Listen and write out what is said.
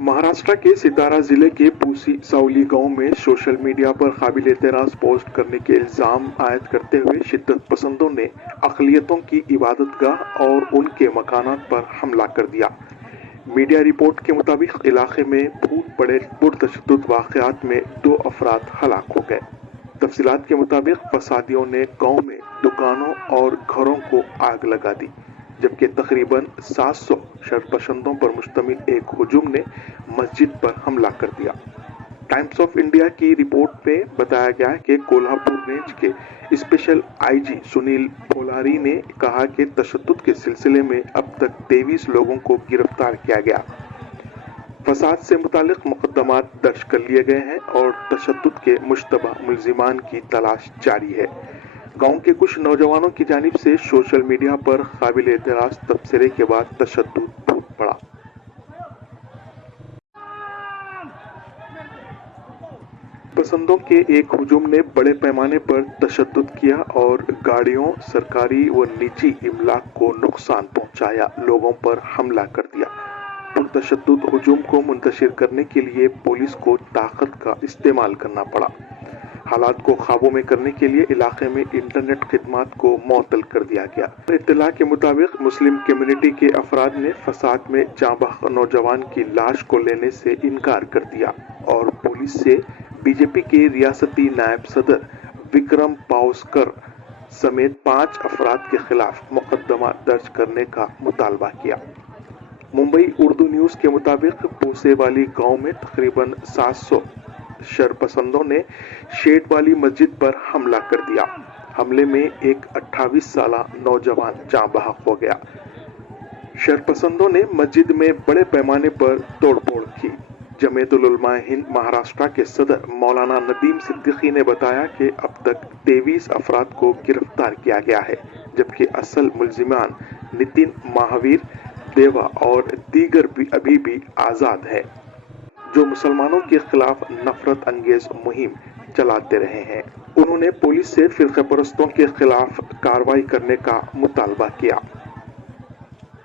महाराष्ट्र के सितारा जिले के पूसी सावली गांव में सोशल मीडिया पर काबिल एतराज पोस्ट करने के इल्जाम आयद करते हुए शिद्दत पसंदों ने अक़लियतों की इबादतगाह और उनके मकानात पर हमला कर दिया। मीडिया रिपोर्ट के मुताबिक इलाके में बहुत बड़े पुरतशद्दुद वाक़यात में 2 अफराद हलाक हो गए। तफसीलात के मुताबिक फसादियों ने गांव में दुकानों और घरों को आग लगा दी, जबकि तकरीबन 700 शरपसंदों पर मुश्तमिल एक हुजूम ने मस्जिद पर हमला कर दिया। टाइम्स ऑफ इंडिया की रिपोर्ट में बताया गया है कि कोल्हापुर रेंज के स्पेशल आईजी सुनील पोलारी ने कहा कि तशद्दुद के सिलसिले में अब तक 23 लोगों को गिरफ्तार किया गया। फसाद से मुतालिक मुकदमात दर्ज कर लिए गए हैं और तशद्दुद के मुश्तबा मुल्जिमान की तलाश जारी है। गांव के कुछ नौजवानों की जानिब से सोशल मीडिया पर काबिल एतराज तबसरे के बाद तशद्दुद फूट पड़ा। पसंदों के एक हुजूम ने बड़े पैमाने पर तशद्दुद किया और गाड़ियों, सरकारी व निजी इमलाक को नुकसान पहुंचाया, लोगों पर हमला कर दिया। पुरतशद्दुद हुजूम को मुंतशिर करने के लिए पुलिस को ताकत का इस्तेमाल करना पड़ा। हालात को काबू में करने के लिए इलाके में इंटरनेट खिदमात को मुअत्तल कर दिया गया। इत्तला के मुताबिक मुस्लिम कम्युनिटी के अफराद ने फसाद में जांबाज नौजवान की लाश को लेने से इनकार कर दिया और पुलिस से बीजेपी के रियासती नायब सदर विक्रम पाउस्कर समेत 5 अफराद के खिलाफ मुकदमा दर्ज करने का मुतालबा किया। मुंबई उर्दू न्यूज के मुताबिक पूसे वाली गांव में तकरीबन 700 शरपसंदों ने शेड वाली मस्जिद पर हमला कर दिया। हमले में एक 28 साल नौजवान जाँ बहक हो गया। शरपसंदों ने मस्जिद में बड़े पैमाने पर तोड़फोड़ की। जमीयतुल उलमा हिंद महाराष्ट्र के सदर मौलाना नदीम सिद्दीकी ने बताया कि अब तक 23 अफराद को गिरफ्तार किया गया है, जबकि असल मुल्जिमान नितिन, महावीर, देवा और दीगर भी अभी भी आज़ाद है, जो मुसलमानों के खिलाफ नफरत अंगेज मुहिम चलाते रहे हैं। उन्होंने पुलिस से फिरका परस्तों के खिलाफ कार्रवाई करने का मुतालबा किया।